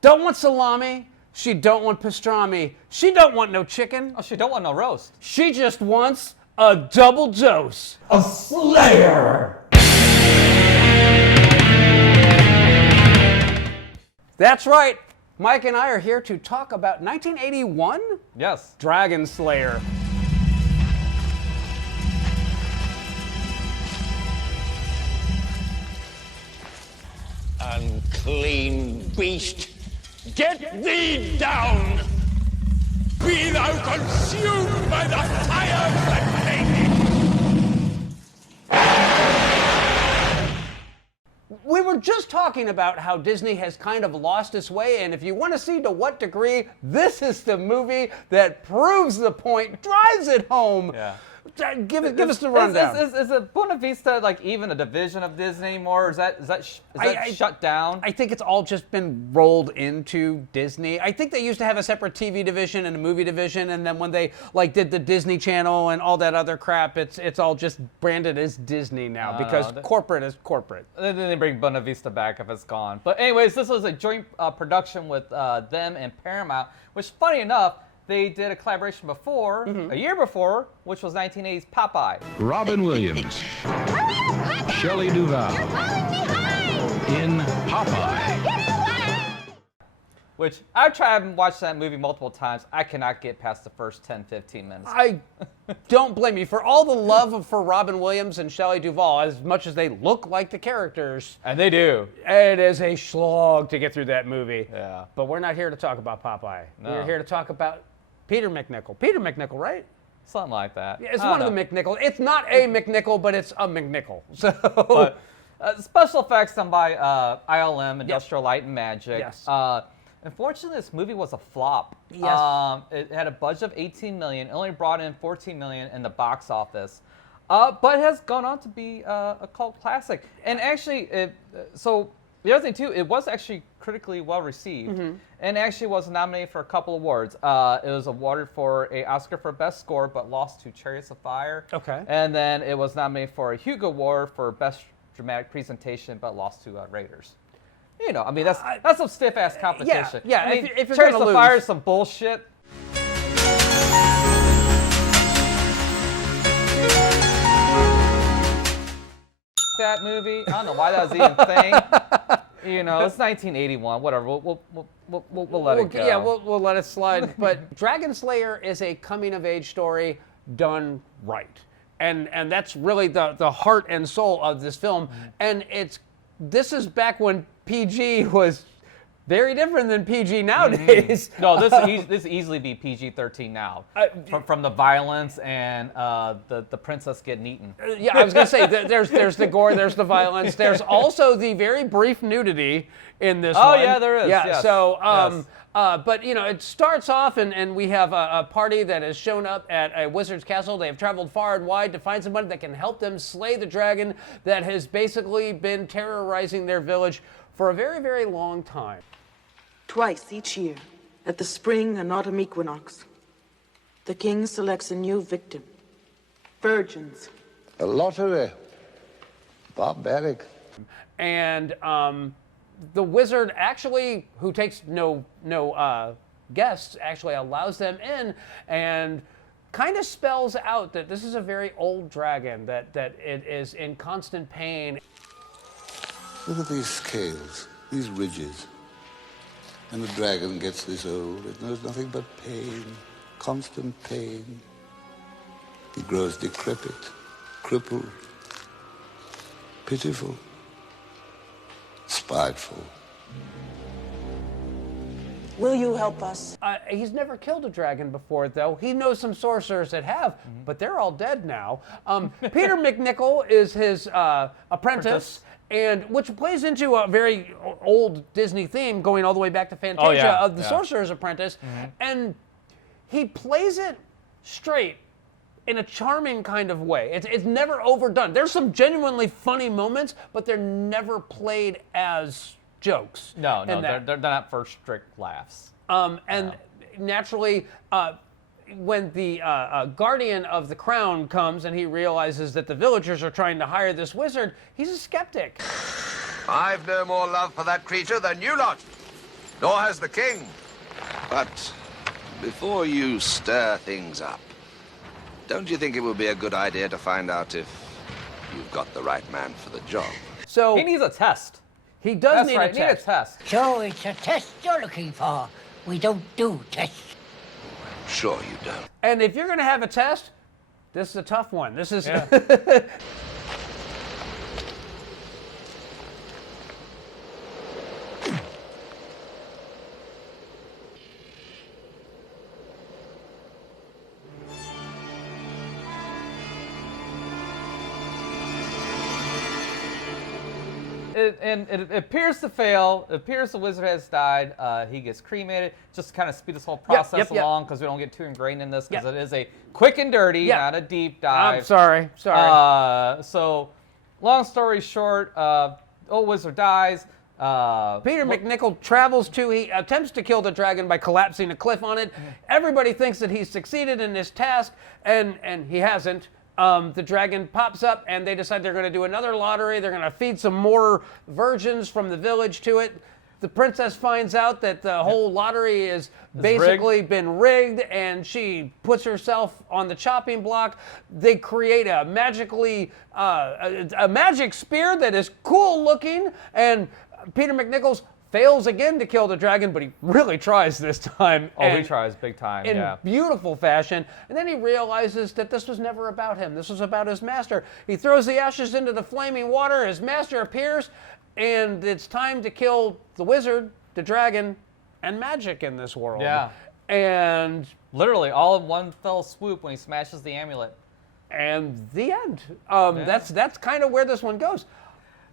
Don't want salami. She don't want pastrami. She don't want no chicken. Oh, she don't want no roast. She just wants a double dose of Slayer. That's right. Mike and I are here to talk about 1981? Yes. Dragonslayer. Unclean beast, get thee down! Be thou consumed by the fire that made thee! We were just talking about how Disney has kind of lost its way, and if you want to see to what degree, this is the movie that proves the point, drives it home. Yeah. Give us the rundown. Is it Buena Vista like even a division of Disney anymore? Or is that shut down? I think it's all just been rolled into Disney. I think they used to have a separate TV division and a movie division, and then when they like did the Disney Channel and all that other crap, it's all just branded as Disney now because corporate is corporate. Then they bring Buena Vista back if it's gone. But anyways, this was a joint production with them and Paramount, which funny enough, they did a collaboration before, a year before, which was 1980's Popeye. Robin Williams, Shelley Duvall in Popeye. Which I've tried and watched that movie multiple times. I cannot get past the first 10, 15 minutes. I don't blame you. For all the love for Robin Williams and Shelley Duvall, as much as they look like the characters. And they do. It is a slog to get through that movie. Yeah. But we're not here to talk about Popeye. No. We're here to talk about Peter MacNicol. Peter MacNicol, right? Something like that. Yeah, it's one of the MacNicol. It's not a MacNicol, but it's a MacNicol. So, but, special effects done by ILM, Industrial Light and Magic. Yes. Unfortunately, this movie was a flop. Yes. It had a budget of $18 million. It only brought in $14 million in the box office. But it has gone on to be a cult classic. And actually, so the other thing too, it was actually critically well received, and actually was nominated for a couple awards. It was awarded for an Oscar for Best Score, but lost to Chariots of Fire. Okay. And then it was nominated for a Hugo Award for Best Dramatic Presentation, but lost to Raiders. You know, I mean, that's some stiff-ass competition. Yeah, I mean, if you're Chariots gonna of Fire lose. is some bullshit. That movie, I don't know why that was even a thing. You know, it's 1981. Whatever. We'll let it go. Yeah, we'll let it slide. But Dragonslayer is a coming-of-age story done right, and that's really the heart and soul of this film. And this is back when PG was very different than PG nowadays. No, this easily be PG-13 now. From the violence and the princess getting eaten. Yeah, I was gonna say there's the gore, there's the violence, there's also the very brief nudity in this one. Oh yeah, there is. Yeah. Yes. So, Yes. but you know, it starts off and we have a party that has shown up at a wizard's castle. They have traveled far and wide to find somebody that can help them slay the dragon that has basically been terrorizing their village for a very, very long time. Twice each year, at the spring and autumn equinox, the king selects a new victim. Virgins. A lottery. Barbaric. And the wizard actually, who takes no guests, actually allows them in and kind of spells out that this is a very old dragon, that it is in constant pain. Look at these scales, these ridges. And the dragon gets this old, it knows nothing but pain, constant pain. He grows decrepit, crippled, pitiful, spiteful. Will you help us? He's never killed a dragon before, though. He knows some sorcerers that have, but they're all dead now. Peter MacNicol is his apprentice. And which plays into a very old Disney theme going all the way back to Fantasia of the Sorcerer's Apprentice. And he plays it straight in a charming kind of way. It's never overdone. There's some genuinely funny moments, but they're never played as jokes. No, they're not for strict laughs. And naturally, when the guardian of the crown comes and he realizes that the villagers are trying to hire this wizard, he's a skeptic. I've no more love for that creature than you lot. Nor has the king. But before you stir things up, don't you think it would be a good idea to find out if you've got the right man for the job? So He needs a test. he does That's need right, a need a test. test. So it's a test you're looking for. We don't do tests. Sure you don't. And if you're going to have a test, this is a tough one. This is. It appears to fail. It appears the wizard has died. He gets cremated. Just to kind of speed this whole process along, because we don't get too ingrained in this, because it is a quick and dirty, not a deep dive. I'm sorry. So, long story short, old wizard dies. Peter MacNicol travels he attempts to kill the dragon by collapsing a cliff on it. Everybody thinks that he's succeeded in this task, and he hasn't. The dragon pops up, and they decide they're going to do another lottery. They're going to feed some more virgins from the village to it. The princess finds out that the whole lottery is basically been rigged, and she puts herself on the chopping block. They create a magic spear that is cool looking, and Peter MacNicol fails again to kill the dragon, but he really tries this time. Oh, he tries big time, in beautiful fashion. And then he realizes that this was never about him. This was about his master. He throws the ashes into the flaming water. His master appears, and it's time to kill the wizard, the dragon, and magic in this world. Yeah. And literally all in one fell swoop when he smashes the amulet. And the end. That's kind of where this one goes.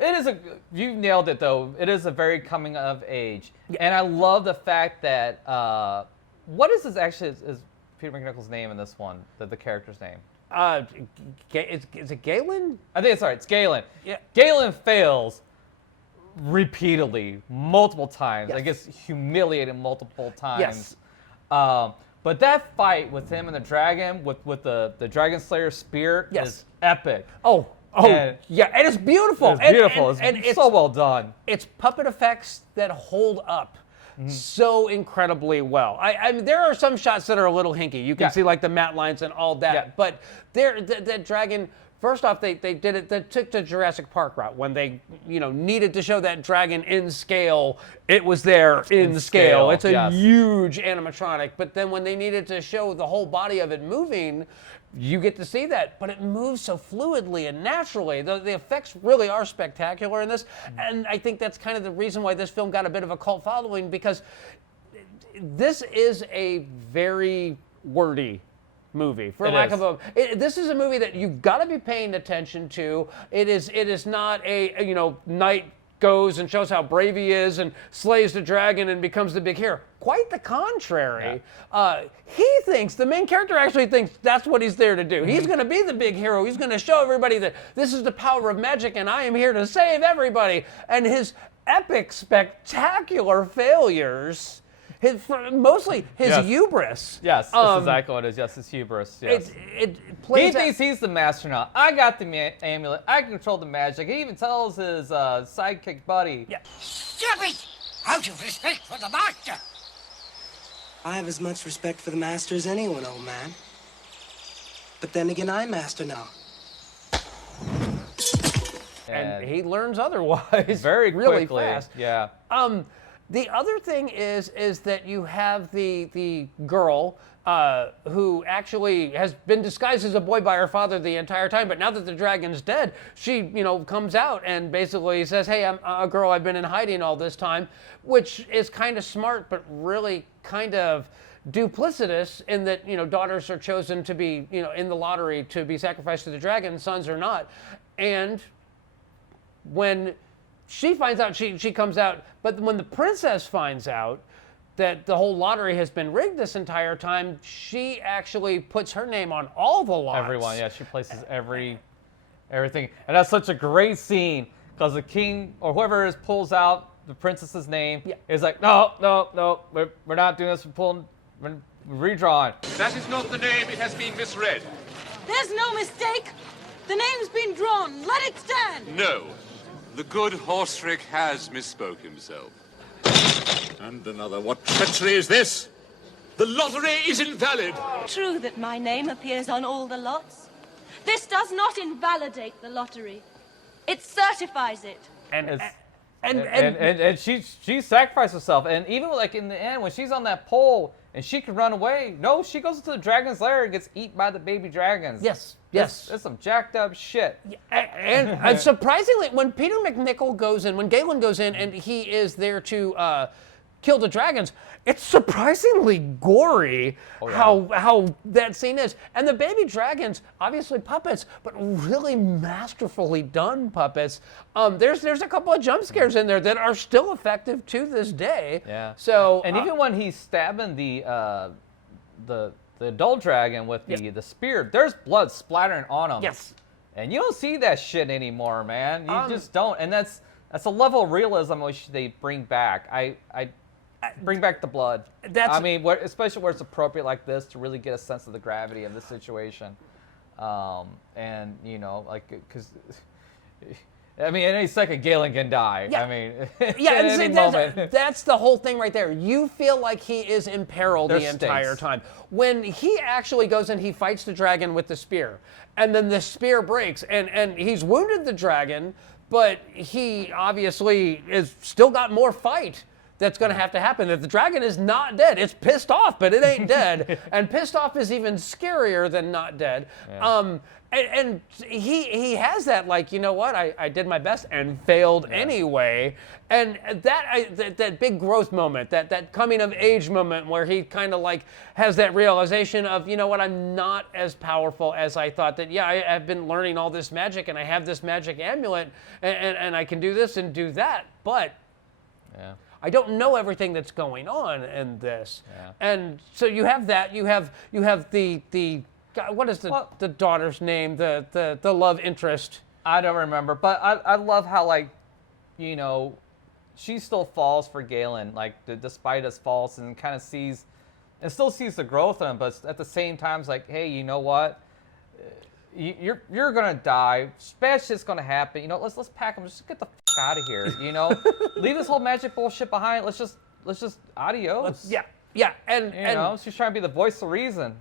It is you nailed it though. It is a very coming of age, and I love the fact that what is Peter MacNicol's name in this one? The character's name. Is it Galen? I think it's Galen. Yeah. Galen fails repeatedly, multiple times. I guess humiliated multiple times. Yes. But that fight with him and the dragon, with the Dragonslayer spear, is epic. And it's beautiful. It's beautiful. It's so well done. It's puppet effects that hold up so incredibly well. I mean, there are some shots that are a little hinky. You can see like the matte lines and all that. But that dragon. First off, they did it. They took the Jurassic Park route when they, needed to show that dragon in scale. It was there in scale. It's a huge animatronic. But then when they needed to show the whole body of it moving, you get to see that. But it moves so fluidly and naturally. The effects really are spectacular in this. And I think that's kind of the reason why this film got a bit of a cult following, because this is a very wordy movie, for lack of a. This is a movie that you've got to be paying attention to. It is not a knight goes and shows how brave he is and slays the dragon and becomes the big hero. Quite the contrary. The main character actually thinks that's what he's there to do. He's going to be the big hero. He's going to show everybody that this is the power of magic and I am here to save everybody. And his epic, spectacular failures. Mostly his hubris. Yes, that's exactly what it is. Yes, his hubris. Yes. It plays. He thinks he's the master now. I got the amulet. I control the magic. He even tells his sidekick buddy. Yeah. Stop it! Out of respect for the master! I have as much respect for the master as anyone, old man. But then again, I'm master now. And he learns otherwise very really quickly. Fast. Yeah. The other thing is that you have the girl who actually has been disguised as a boy by her father the entire time, but now that the dragon's dead, she comes out and basically says, "Hey, I'm a girl. I've been in hiding all this time," which is kind of smart, but really kind of duplicitous in that daughters are chosen to be in the lottery to be sacrificed to the dragon, sons are not, and when she finds out, she comes out, but when the princess finds out that the whole lottery has been rigged this entire time, she actually puts her name on all the lots. Everyone, she places everything. And that's such a great scene, because the king, or whoever it is, pulls out the princess's name. Is like, no, we're not doing this, we're redrawing. That is not the name, it has been misread. There's no mistake. The name's been drawn. Let it stand. No. The good Horsrick has misspoke himself. And another. What treachery is this? The lottery is invalid. True that my name appears on all the lots. This does not invalidate the lottery. It certifies it. And she sacrificed herself. And even like in the end, when she's on that pole and she can run away, no, she goes into the dragon's lair and gets eaten by the baby dragons. Yes. That's some jacked up shit. And surprisingly, when Peter MacNicol goes in, when Galen goes in and he is there to kill the dragons, it's surprisingly gory how that scene is. And the baby dragons, obviously puppets, but really masterfully done puppets. There's a couple of jump scares in there that are still effective to this day. Yeah. So and even when he's stabbing the adult dragon with the spear, there's blood splattering on him. Yes. And you don't see that shit anymore, man. You just don't. And that's a level of realism which they bring back. I bring back the blood. I mean, especially where it's appropriate like this to really get a sense of the gravity of the situation. And you know, like, because I mean, any second Galen can die. Yeah. I mean, yeah, at any moment. That's the whole thing right there. You feel like he is in peril the entire time. When he actually goes and he fights the dragon with the spear, and then the spear breaks, and he's wounded the dragon, but he obviously is still got more fight that's going to have to happen. If the dragon is not dead, it's pissed off, but it ain't dead. And pissed off is even scarier than not dead. Yeah. And he has that, like, you know what, I did my best and failed anyway. And that big growth moment, that coming of age moment where he kind of like has that realization of, you know what, I'm not as powerful as I thought. That, I've been learning all this magic and I have this magic amulet and I can do this and do that, but I don't know everything that's going on in this. Yeah. And so you have that, you have the what is the daughter's name? The love interest. I don't remember, but I love how, like, you know, she still falls for Galen, like, despite his faults, and kind of still sees the growth in him, but at the same time, it's like, hey, you know what? You're gonna die. Bad shit's gonna happen. You know, let's pack him. Just get the fuck out of here. You know, leave this whole magic bullshit behind. Let's just adios. Yeah, and you know, she's trying to be the voice of reason.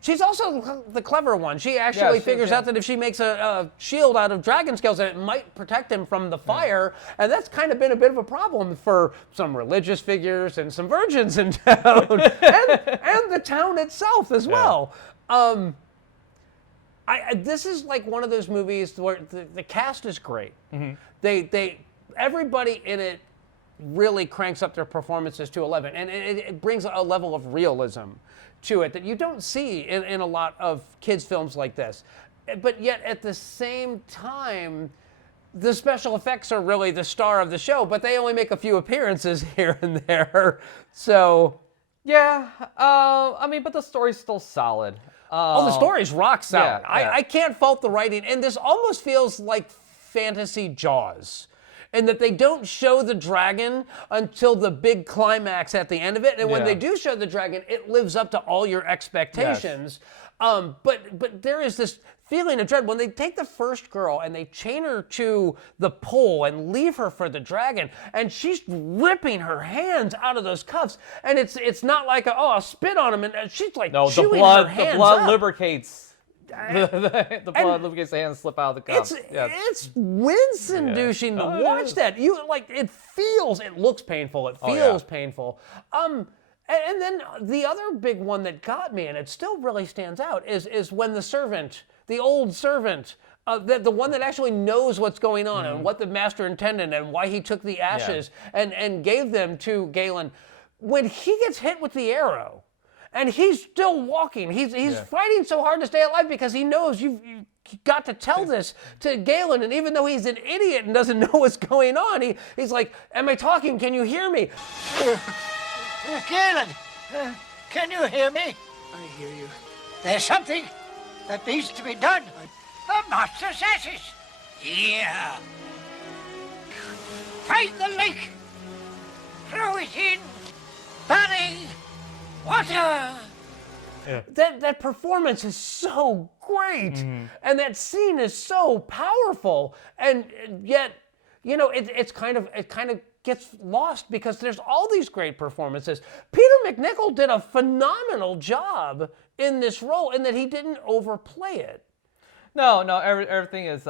She's also the clever one. She actually figures out that if she makes a shield out of dragon scales, that it might protect him from the fire, and that's kind of been a bit of a problem for some religious figures and some virgins in town, and the town itself as well. This is like one of those movies where the cast is great. Mm-hmm. Everybody in it really cranks up their performances to 11, and it brings a level of realism to it that you don't see in a lot of kids' films like this. But yet, at the same time, the special effects are really the star of the show, but they only make a few appearances here and there. So, yeah, I mean, but the story's still solid. The story's rock solid. Yeah. I can't fault the writing, and this almost feels like fantasy Jaws, in that they don't show the dragon until the big climax at the end of it, and when they do show the dragon, it lives up to all your expectations. Yes. But there is this feeling of dread when they take the first girl and they chain her to the pole and leave her for the dragon, and she's ripping her hands out of those cuffs, and it's not like I'll spit on him, and she's like chewing her hands the blood up. Lubricates. The blood lubricates the hands slip out of the cup. It's wince-inducing to watch that. It looks painful. It feels painful. And then the other big one that got me, and it still really stands out, is when the servant, the old servant, the one that actually knows what's going on and what the master intended and why he took the ashes and gave them to Galen, when he gets hit with the arrow, and he's still walking. He's fighting so hard to stay alive because he knows you've got to tell this to Galen. And even though he's an idiot and doesn't know what's going on, he's like, am I talking? Can you hear me? Galen, can you hear me? I hear you. There's something that needs to be done. The master's ashes. Yeah. Find the lake. Throw it in. Bury. Water! That performance is so great, and that scene is so powerful, and yet, you know, it kind of gets lost because there's all these great performances. Peter MacNicol did a phenomenal job in this role in that he didn't overplay it. No, everything is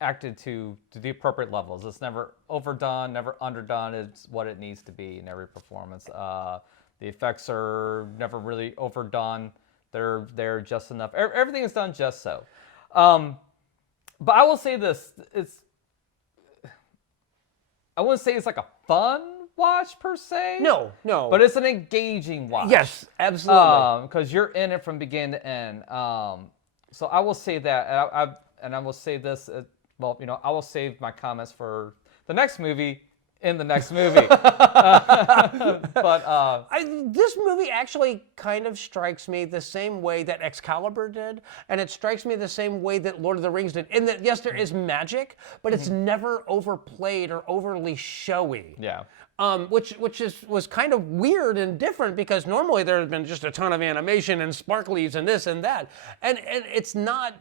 acted to the appropriate levels. It's never overdone, never underdone. It's what it needs to be in every performance. The effects are never really overdone. They're just enough. Everything is done just so. But I will say this: I wouldn't say it's like a fun watch per se. No. But it's an engaging watch. Yes, absolutely. Because you're in it from beginning to end. So I will say that, and I will say this. I will save my comments for the next movie. In the next movie. This movie actually kind of strikes me the same way that Excalibur did, and it strikes me the same way that Lord of the Rings did. In that, yes, there is magic, but it's never overplayed or overly showy. Yeah. Which was kind of weird and different because normally there has been just a ton of animation and sparklies and this and that, and it's not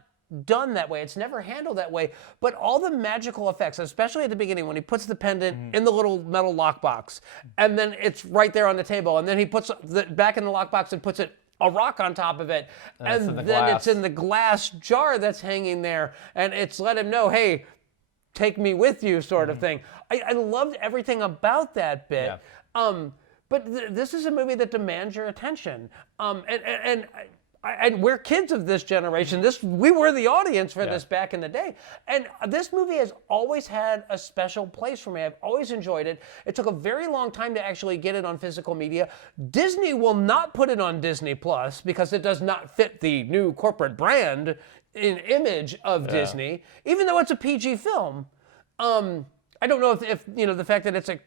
done that way. It's never handled that way. But all the magical effects, especially at the beginning when he puts the pendant in the little metal lockbox, and then it's right there on the table, and then he puts it back in the lockbox and puts a rock on top of it, and then it's in the glass jar that's hanging there, and it's let him know, hey, take me with you, sort of thing. I loved everything about that bit. Yeah. But this is a movie that demands your attention. And we're kids of this generation. We were the audience for this back in the day. And this movie has always had a special place for me. I've always enjoyed it. It took a very long time to actually get it on physical media. Disney will not put it on Disney Plus because it does not fit the new corporate brand and image of Disney, even though it's a PG film. I don't know if the fact that it's a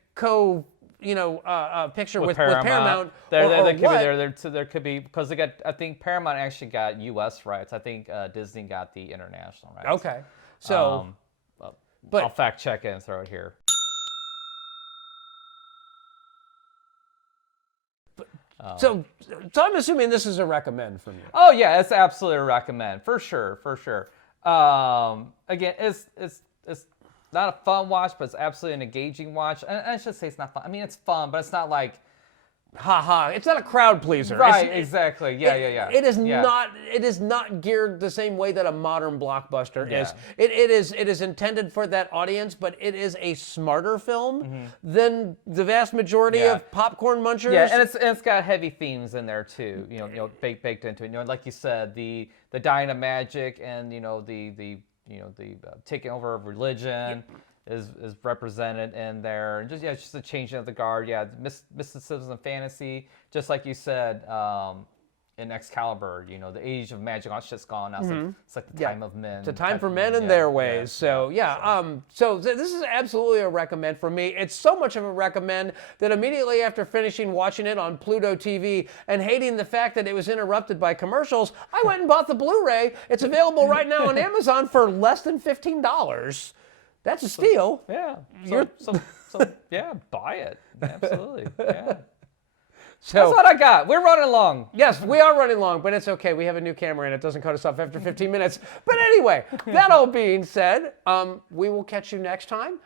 picture with Paramount. There could be because I think Paramount actually got U.S. rights. I think Disney got the international rights. Okay, so but I'll fact check it and throw it here. So I'm assuming this is a recommend from you. Oh yeah, it's absolutely a recommend for sure. Again, it's not a fun watch, but it's absolutely an engaging watch. And I should say it's not fun. I mean, it's fun, but it's not like, ha. It's not a crowd pleaser. Right, exactly. Yeah. It is not geared the same way that a modern blockbuster is. It is intended for that audience, but it is a smarter film than the vast majority of popcorn munchers. Yeah, and it's got heavy themes in there too. Baked into it. Like you said, the dying of magic and the taking over of religion is represented in there, and it's just the changing of the guard. Yeah, mysticism and fantasy, just like you said in Excalibur. The age of magic, all shit's gone now. It's like the time of men. It's a time for men and their ways. So this is absolutely a recommend for me. It's so much of a recommend that immediately after finishing watching it on Pluto TV and hating the fact that it was interrupted by commercials, I went and bought the Blu-ray. It's available right now on Amazon for less than $15. That's a steal. Buy it. Absolutely. Yeah. So, that's what I got. We're running long. Yes, we are running long, but it's okay. We have a new camera and it doesn't cut us off after 15 minutes. But anyway, that all being said, we will catch you next time.